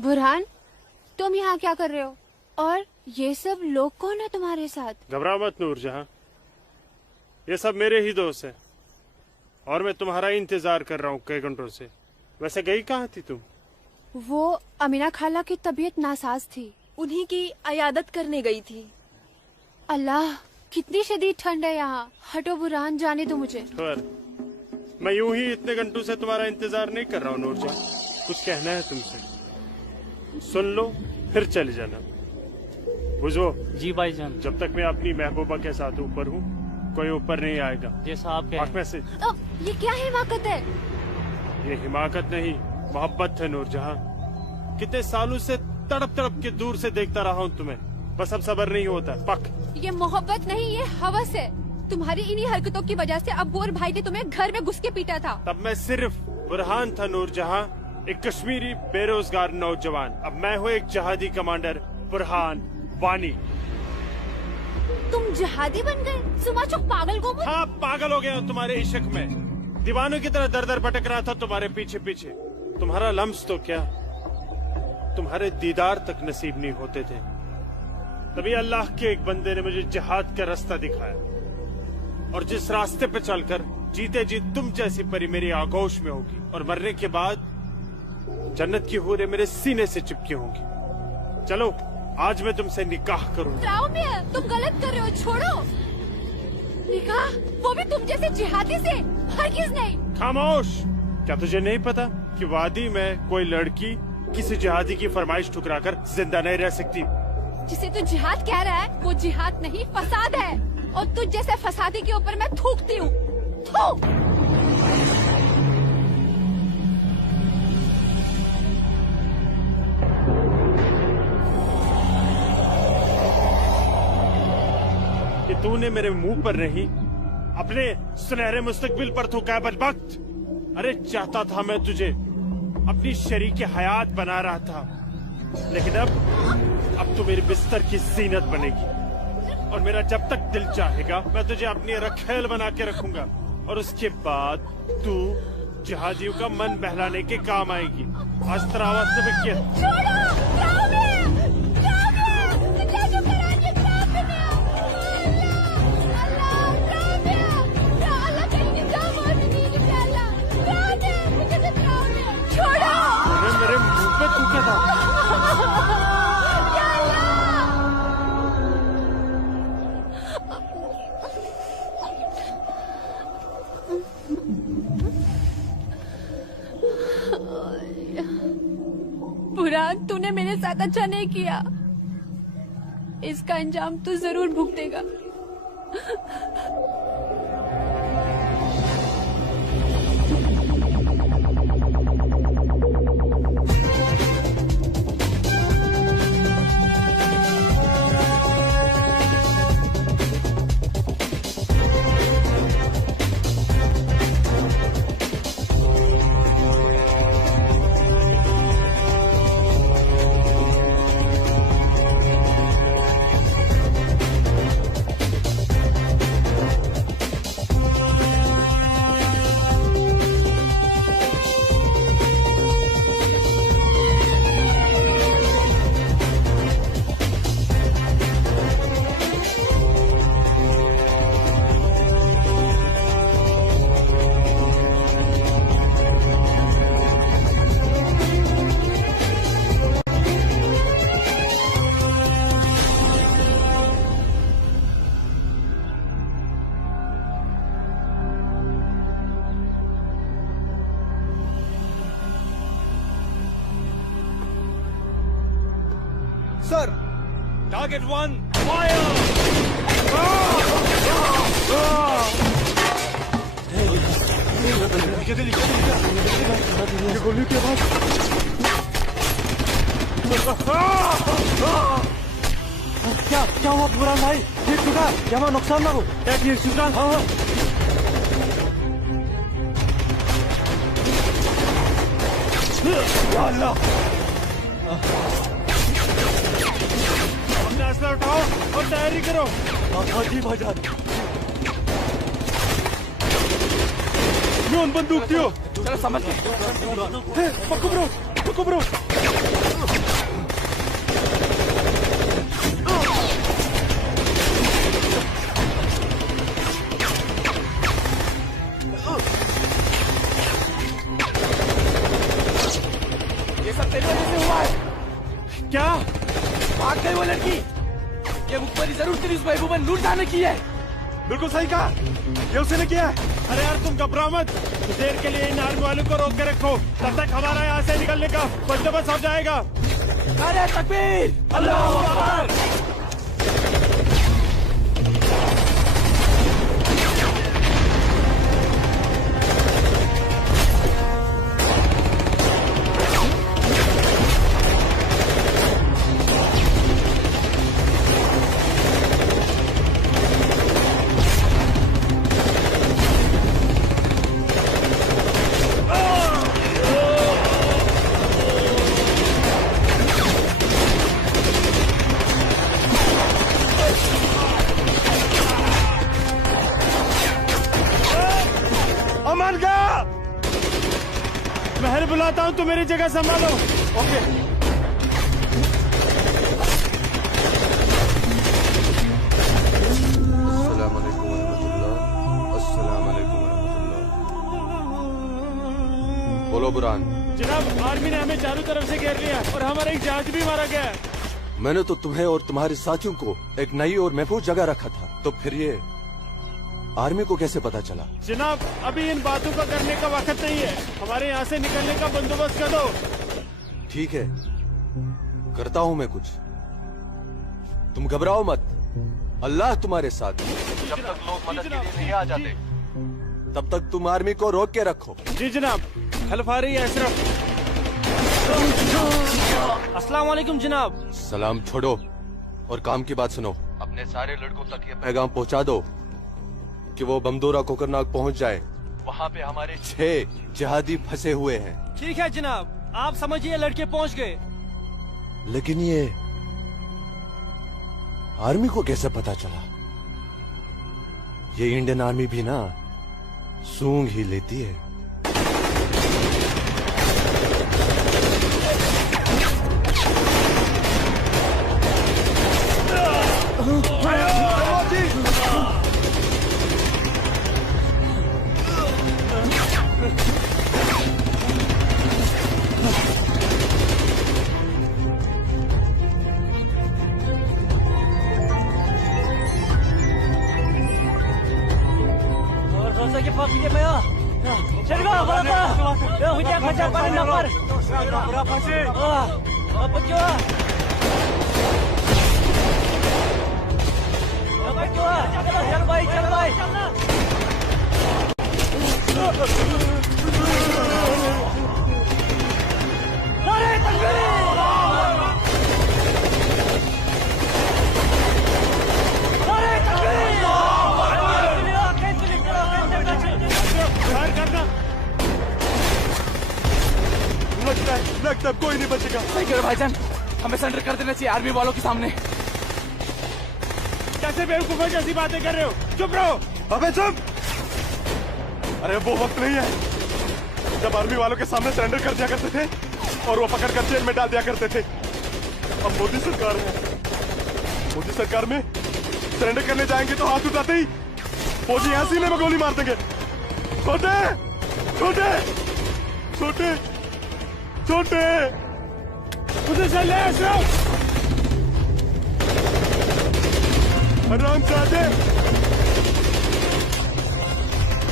बुरहान, तुम यहाँ क्या कर रहे हो? और ये सब लोग कौन है तुम्हारे साथ? घबरा मत नूरजहां, ये सब मेरे ही दोस्त हैं और मैं तुम्हारा इंतजार कर रहा हूँ कई घंटों से। वैसे गई कहाँ थी तुम? वो अमीना खाला की तबीयत नासाज थी, उन्हीं की अयादत करने गई थी। अल्लाह कितनी शदीद ठंड है यहाँ। हटो बुरहान, जाने दो मुझे। पर मैं यूं ही इतने घंटों से तुम्हारा इंतजार नहीं कर रहा हूँ नूरजहां, कुछ कहना है तुमसे, सुन लो फिर चले जाना। बुझो जी भाईजान। जब तक मैं अपनी महबूबा के साथ ऊपर हूँ कोई ऊपर नहीं आएगा। जैसा आप कहें। में से ये क्या हिमाकत है? ये हिमाकत नहीं मोहब्बत है नूरजहां। कितने सालों से तड़प तड़प के दूर से देखता रहा हूँ तुम्हें, बस अब सब्र नहीं होता। पक ये मोहब्बत नहीं, ये हवस है। तुम्हारी इन्हीं हरकतों की वजह से अब्बू और भाई ने तुम्हें घर में घुस के पीटा था। तब मैं सिर्फ बुरहान था नूरजहां, एक कश्मीरी बेरोजगार नौजवान। अब मैं हूँ एक जहादी कमांडर बुरहान वानी। तुम जहादी बन गए? सुमाचुक पागल को। हाँ पागल हो गया हूँ तुम्हारे इश्क में, दीवानों की तरह दर दर भटक रहा था तुम्हारे पीछे पीछे। तुम्हारा लम्स तो क्या, तुम्हारे दीदार तक नसीब नहीं होते थे। तभी अल्लाह के एक बंदे ने मुझे जिहाद का रास्ता दिखाया, और जिस रास्ते पे चलकर जीते जी तुम जैसी परी मेरी आगोश में होगी, और मरने के बाद जन्नत की हूरें मेरे सीने से चिपकी होंगी। चलो आज मैं तुमसे निकाह करूंगा। तुम गलत कर रहे हो, छोड़ो। निकाह? वो भी तुम जैसे जिहादी से? हरगिज़ नहीं। खामोश, क्या तुझे नहीं पता कि वादी में कोई लड़की किसी जिहादी की फरमाइश ठुकराकर जिंदा नहीं रह सकती? जिसे तू जिहाद कह रहा है वो जिहाद नहीं, फसाद है। और तुझ जैसे फसादी के ऊपर मैं थूकती हूँ। कि तूने मेरे मुंह पर नहीं अपने सुनहरे मुस्तकबिल पर थूका है बदबख्त। अरे चाहता था मैं तुझे अपनी शरीक हयात बना रहा था, लेकिन अब तू मेरे बिस्तर की जीनत बनेगी, और मेरा जब तक दिल चाहेगा मैं तुझे अपनी रखेल बना के रखूंगा, और उसके बाद तू जिहादियों का मन बहलाने के काम आएगी। आज तेरा आवाज में क्या? मेरे मुंह पे थूका था। बुरहान, तूने मेरे साथ अच्छा नहीं किया, इसका अंजाम तू जरूर भुगतेगा। Sir! Target 1, fire! ये गोली की आवाज। क्या हुआ बुरहान भाई? ये टूटा, यहाँ नुकसान ना हो। ये टूटा? हाँ। या अल्लाह! अपना असला उठाओ और तैयारी करो। हाँ जी भाईजान। बंदूक दियो। चलो समझ गए। पक्को ब्रो। उस महबूबा ने लूट जाने की है। बिल्कुल सही कहा, ये उसने किया है। अरे यार तुम घबराओ मत, देर के लिए इन आर्मी वालों को रोक के रखो, तब तक हमारा यहाँ से निकलने का बंदोबस्त हो जाएगा। अरे तकबीर, अल्लाहू अकबर। अमन का महल बुलाता हूँ, तू मेरी जगह संभालो। ओके। अस्सलाम वालेकुम वरहमतुल्लाह। अस्सलाम वालेकुम वरहमतुल्लाह। बोलो बुरहान। जनाब, आर्मी ने हमें चारों तरफ से घेर लिया और हमारा एक जहाज भी मारा गया है। मैंने तो तुम्हें और तुम्हारे साथियों को एक नई और महफूज जगह रखा था, तो फिर ये आर्मी को कैसे पता चला? जनाब, अभी इन बातों का करने का वक्त नहीं है, हमारे यहाँ से निकलने का बंदोबस्त कर दो। ठीक है, करता हूँ मैं कुछ। तुम घबराओ मत, अल्लाह तुम्हारे साथ है। जब तक लोग मदद के लिए नहीं आ जाते, तब तक तुम आर्मी को रोक के रखो। जी जनाब। खलफारी अशरफ। अस्सलाम वालेकुम जनाब। सलाम छोड़ो और काम की बात सुनो। अपने सारे लड़कों तक ये पैगाम पहुंचा दो कि वो बमदोरा कोकरनाग पहुंच जाए। वहाँ पे हमारे 6 जिहादी फंसे हुए हैं। ठीक है जनाब, आप समझिए लड़के पहुंच गए। लेकिन ये आर्मी को कैसे पता चला? ये इंडियन आर्मी भी ना सूंघ ही लेती है। Saya pakai dia ya. Cerga berapa? Ya hujan kacar paling lapar. Berapa sih? Apa jua? Apa jua? Chal bhai, chal bhai. Nare takbir! लगता है कोई नहीं बचेगा। सही करो भाईजान, हमें सरेंडर कर देना चाहिए आर्मी वालों के सामने। कैसे बेवकूफों जैसी बातें कर रहे हो? चुप रहो। अबे चुप! अरे वो वक्त नहीं है जब आर्मी वालों के सामने सरेंडर कर दिया करते थे और वो पकड़ कर जेल में डाल दिया करते थे। अब मोदी सरकार है, मोदी सरकार में सरेंडर करने जाएंगे तो हाथ उठाते ही फौजी यहाँ सीने में गोली मार देंगे। छोटे छोटे छोटे छोटे उधर से ले अशरफ। आराम से आजे,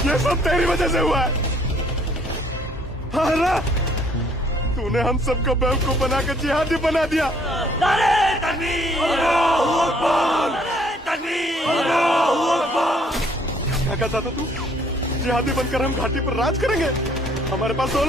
ये सब तेरी वजह से हुआ है। हाँ ना, तूने हम सबको बेवकूफ बना कर जिहादी बना दिया। नारे तकबीर! अल्लाहू अकबर! नारे तकबीर! अल्लाहू अकबर! क्या कहता था तू? जिहादी बनकर हम घाटी पर राज करेंगे? हमारे पास